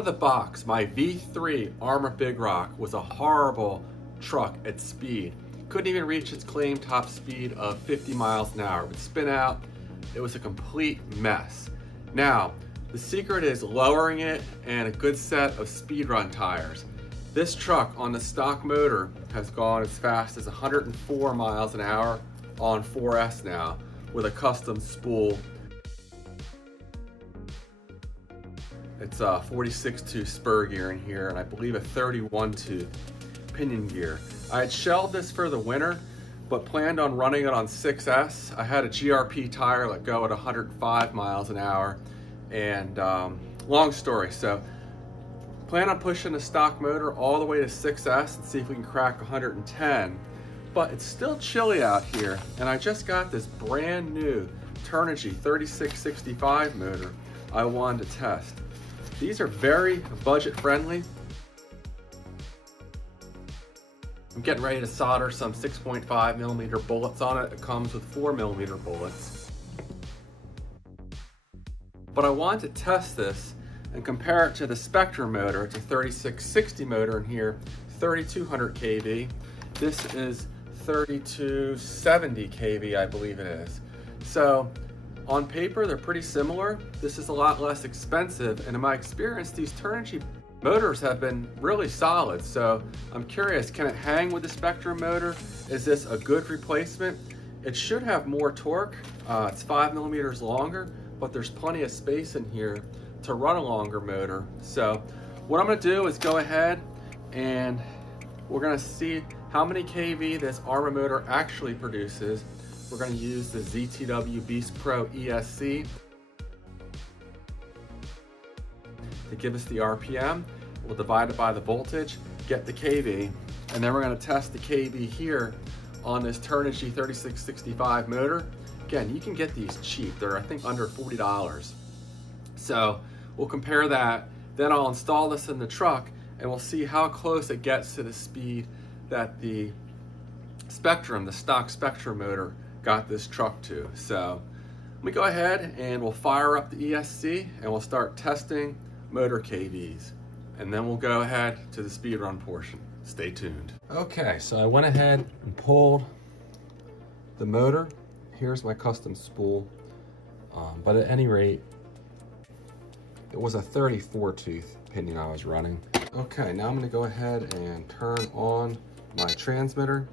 of the box, my V3 Arrma Big Rock was a horrible truck at speed. Couldn't even reach its claimed top speed of 50 miles an hour. It would spin out. It was a complete mess. Now, the secret is lowering it and a good set of speed run tires. This truck on the stock motor has gone as fast as 104 miles an hour on 4S now with a custom spool. It's a 46 tooth spur gear in here, and I believe a 31 tooth pinion gear. I had shelled this for the winter, but planned on running it on 6S. I had a GRP tire let go at 105 miles an hour, and long story. So plan on pushing the stock motor all the way to 6S and see if we can crack 110. But it's still chilly out here, and I just got this brand new Turnigy 3665 motor I wanted to test. These are very budget friendly. I'm getting ready to solder some 6.5 millimeter bullets on it. It comes with 4 millimeter bullets. But I wanted to test this and compare it to the Spektrum motor. It's a 3660 motor in here, 3200 kV. This is 3270 kV, I believe it is. So on paper, they're pretty similar. This is a lot less expensive, and in my experience, these Turnigy motors have been really solid. So I'm curious, can it hang with the Spektrum motor? Is this a good replacement? It should have more torque. It's 5 millimeters longer, but there's plenty of space in here to run a longer motor. So what I'm gonna do is go ahead and we're gonna see how many kV this Arrma motor actually produces. We're going to use the ZTW Beast Pro ESC to give us the RPM. We'll divide it by the voltage, get the kV, and then we're going to test the kV here on this Turnigy 3665 motor. Again, you can get these cheap. They're, I think, under $40. So we'll compare that. Then I'll install this in the truck, and we'll see how close it gets to the speed that the Spektrum, the stock Spektrum motor, got this truck to. So let me go ahead and we'll fire up the ESC and we'll start testing motor KVs, and then we'll go ahead to the speed run portion. Stay tuned. Okay, so I went ahead and pulled the motor. Here's my custom spool, but at any rate, it was a 34 tooth pinion I was running. Okay, now I'm going to go ahead and turn on my transmitter.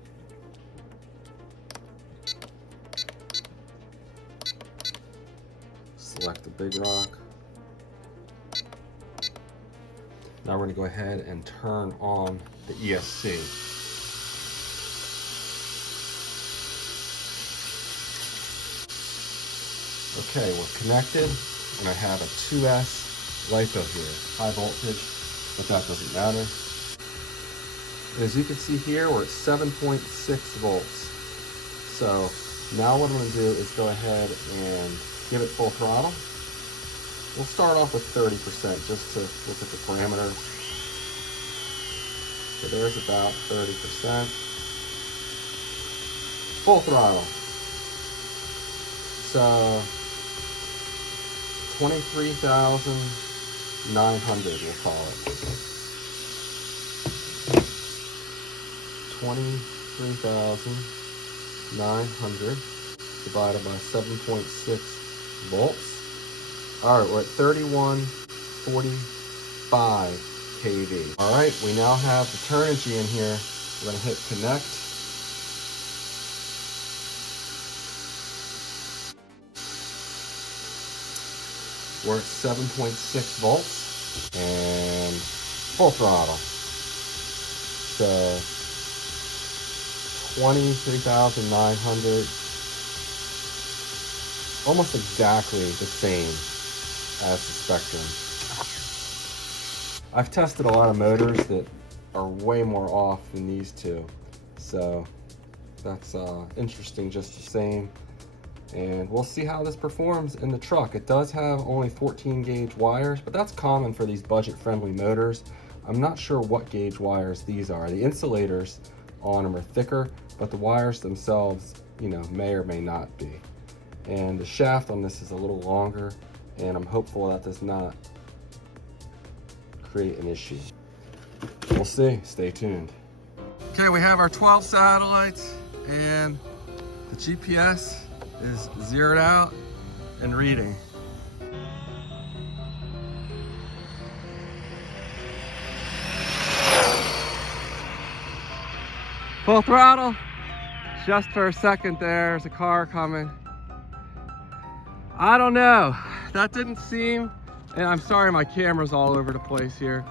Select the Big Rock. Now we're going to go ahead and turn on the ESC. Okay, we're connected, and I have a 2S LIPO here, high voltage, but that doesn't matter. As you can see here, we're at 7.6 volts. So now what I'm going to do is go ahead and give it full throttle. We'll start off with 30% just to look at the parameters. So there's about 30%. Full throttle. So 23,900 we'll call it. 23,900 divided by 7.6 volts. All right, we're at 3145 kV. All right, we now have the Turnigy in here. We're gonna hit connect. We're at 7.6 volts and full throttle. So 23,900. Almost exactly the same as the Spektrum. I've tested a lot of motors that are way more off than these two, so that's interesting just the same. And we'll see how this performs in the truck. It does have only 14 gauge wires, but that's common for these budget-friendly motors. I'm not sure what gauge wires these are. The insulators on them are thicker, but the wires themselves, you know, may or may not be. And the shaft on this is a little longer, and I'm hopeful that does not create an issue. We'll see. Stay tuned. Okay, we have our 12 satellites, and the GPS is zeroed out and reading. Full throttle. Just for a second there's a car coming. I don't know. That didn't seem, and I'm sorry my camera's all over the place here.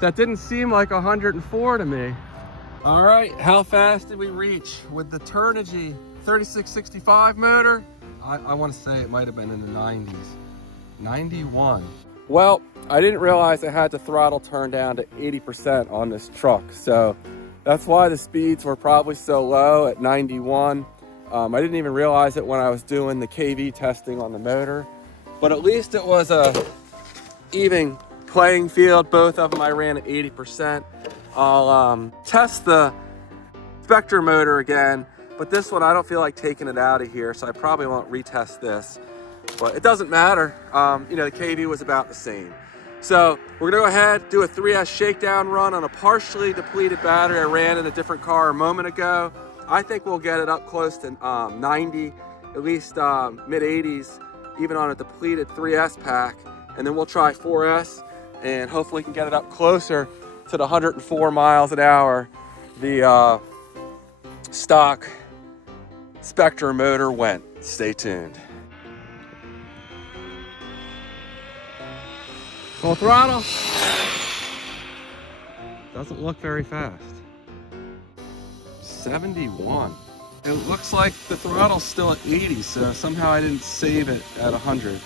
That didn't seem like 104 to me. All right, how fast did we reach with the Turnigy 3665 motor? I want to say it might have been in the 90s. 91. Well, I didn't realize I had the throttle turned down to 80% on this truck, so that's why the speeds were probably so low at 91. I didn't even realize it when I was doing the KV testing on the motor, but at least it was a even playing field. Both of them I ran at 80%. I'll test the Spektrum motor again, but this one I don't feel like taking it out of here, so I probably won't retest this. But it doesn't matter. You know, the KV was about the same. So we're gonna go ahead, do a 3S shakedown run on a partially depleted battery I ran in a different car a moment ago. I think we'll get it up close to 90, at least mid 80s, even on a depleted 3S pack. And then we'll try 4S and hopefully we can get it up closer to the 104 miles an hour the stock Spektrum motor went. Stay tuned. Full throttle. Doesn't look very fast. 71. It looks like the throttle's still at 80, so somehow I didn't save it at 100.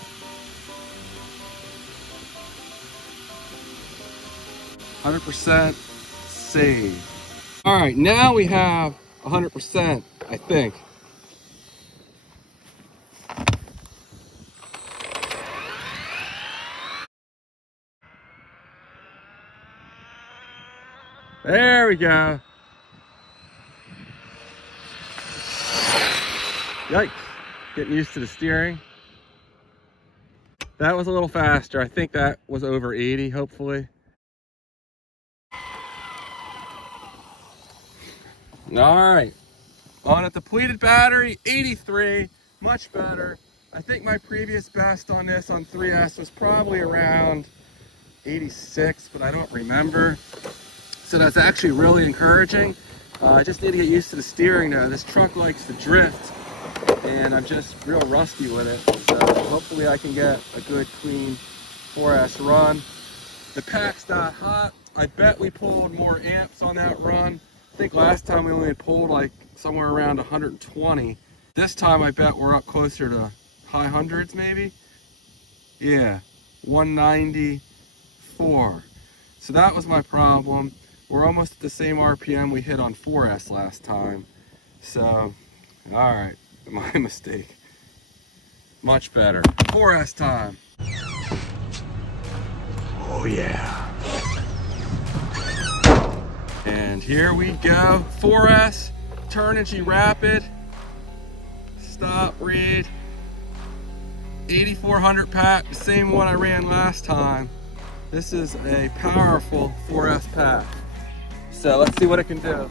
%, save. All right, now we have 100%, I think. There we go. Yikes, getting used to the steering. That was a little faster. I think that was over 80, hopefully. All right, on a depleted battery, 83, much better. I think my previous best on this on 3S was probably around 86, but I don't remember. So that's actually really encouraging. I just need to get used to the steering now. This truck likes to drift, and I'm just real rusty with it. So hopefully I can get a good, clean 4S run. The pack's not hot. I bet we pulled more amps on that run. I think last time we only pulled like somewhere around 120. This time I bet we're up closer to high hundreds maybe. Yeah, 194. So that was my problem. We're almost at the same RPM we hit on 4S last time. So, all right, my mistake. Much better. 4S time. Oh yeah. And here we go. 4S, Turnigy Rapid. Stop, read. 8400 pack, the same one I ran last time. This is a powerful 4S pack. So let's see what it can do.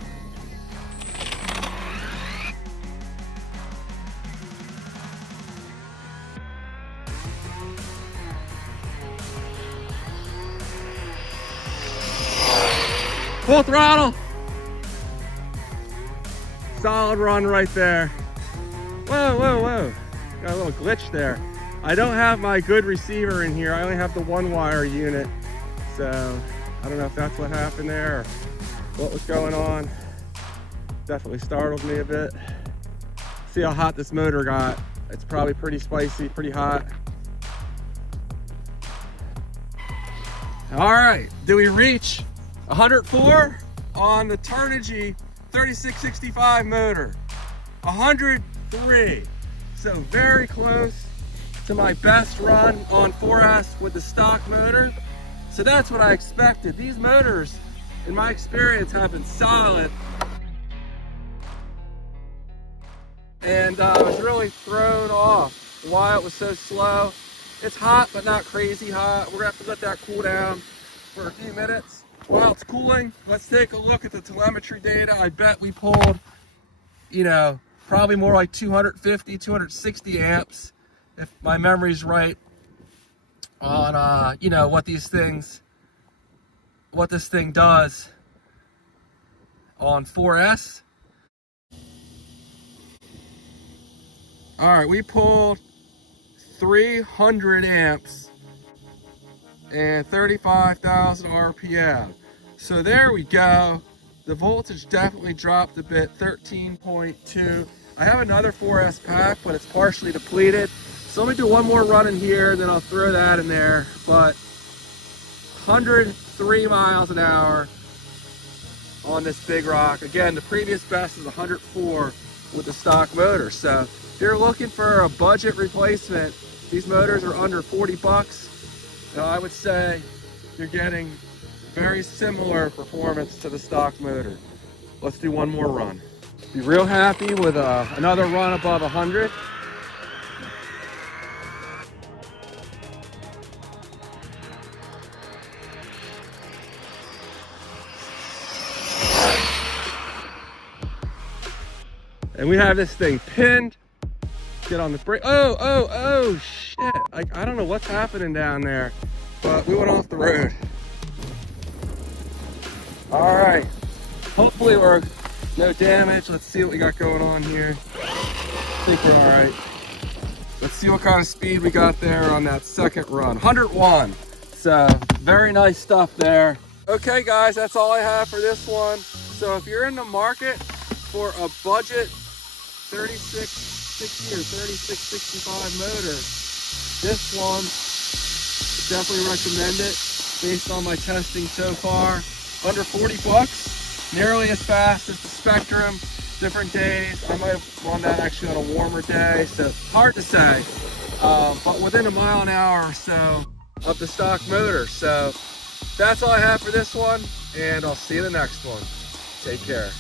Full throttle. Solid run right there. Whoa, whoa, whoa. Got a little glitch there. I don't have my good receiver in here. I only have the 1-wire unit. So I don't know if that's what happened there or what was going on. Definitely startled me a bit. See how hot this motor got. It's probably pretty spicy, pretty hot. All right, do we reach 104 on the Turnigy 3665 motor? 103. So very close to my best run on 4S with the stock motor. So that's what I expected. These motors, in my experience, have been solid. And I was really thrown off why it was so slow. It's hot, but not crazy hot. We're gonna have to let that cool down. for a few minutes while it's cooling. Let's take a look at the telemetry data. I bet we pulled, you know, probably more like 250, 260 amps, if my memory's right, on, you know, what this thing does on 4S. All right, we pulled 300 amps and 35,000 RPM. So there we go. The voltage definitely dropped a bit, 13.2. I have another 4S pack, but it's partially depleted. So let me do one more run in here, then I'll throw that in there. But 103 miles an hour on this big rock. Again, the previous best is 104 with the stock motor. So if you're looking for a budget replacement, these motors are under 40 bucks. So I would say you're getting very similar performance to the stock motor. Let's do one more run. Be real happy with another run above 100. And we have this thing pinned. Get on the brake. Oh, shit. I don't know what's happening down there, but we went off the road. All right. Hopefully we're no damage. Let's see what we got going on here. I think we're all right. Let's see what kind of speed we got there on that second run. 101. So very nice stuff there. Okay, guys, that's all I have for this one. So if you're in the market for a budget 3660 or 3665 motor, this one, definitely recommend it based on my testing so far. Under 40 bucks, nearly as fast as the Spektrum. Different days, I might have run that actually on a warmer day, so hard to say, but within a mile an hour or so of the stock motor. So that's all I have for this one, and I'll see you in the next one. Take care.